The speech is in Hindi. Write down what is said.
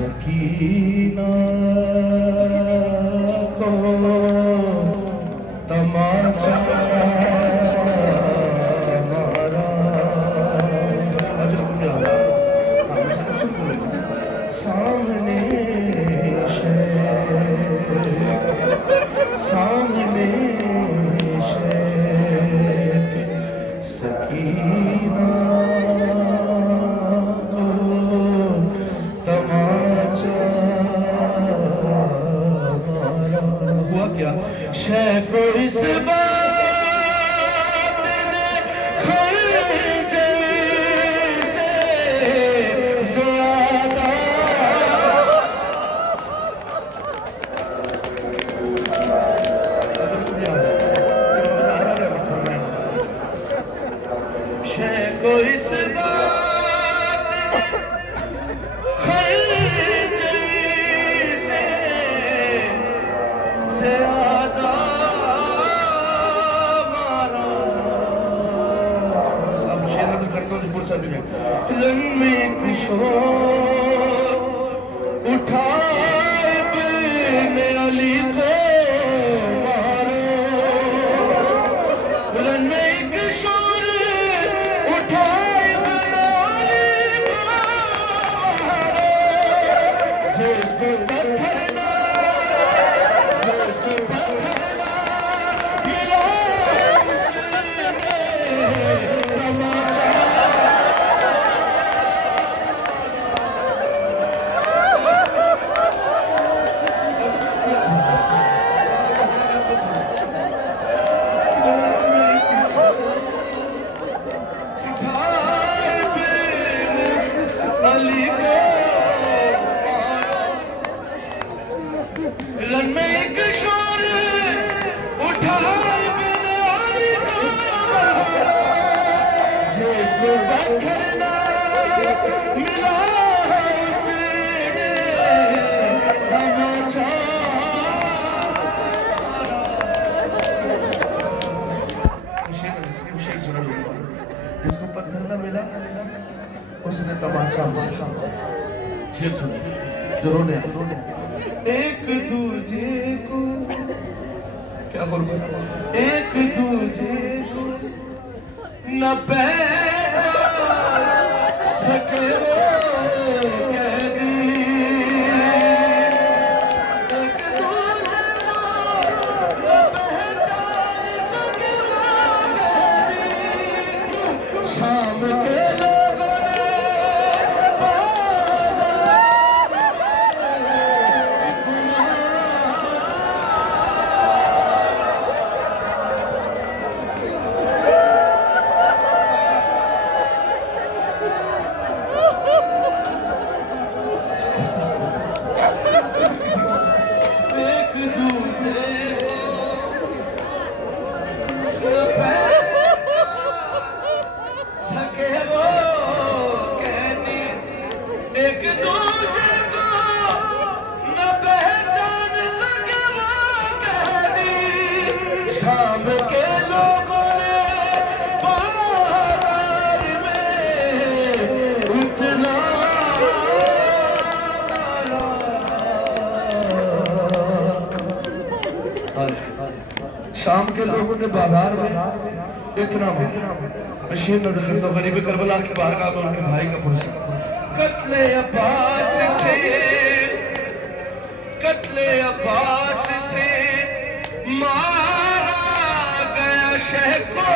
सकीना को तमाचा मारा। सामने सामने सकीना को तमाचा मारा। हुआ क्या? शह को इस बात ने खर्चे से ज़्यादा शह को इस बात ने खर्चे से ज़्यादा मारा। अब शेर नज़र करता हूँ फुर्सत में। रंग में किशोर उठाए बिन अली को मारो। रंग में किशोर उठाए बिन अली को मारो। जिसको पत्थर अली को रन में एक शोर उठाए बिना अली को मारा। जिसको पत्थर मिला उसने तमाचा जिसको पत्थर न मिला उसने तमाचा मारा। शेर सुनो जो रोने एक दूजे को क्या बोलूं, एक दूजे को न पहचान सके वो कैदी। एक दूजे को न पहचान सके वो कैदी। शाम के एक दूजे को न पहचान सके वो कैदी। शाम के लोगों ने बाजार में इतना शाम के लोगों ने बाजार में इतना मशीन नजर करता हूँ। गरीब करबला की बारगाह में उनके भाई का पुरस्कार कत्ले अब्बास से मारा गया शह को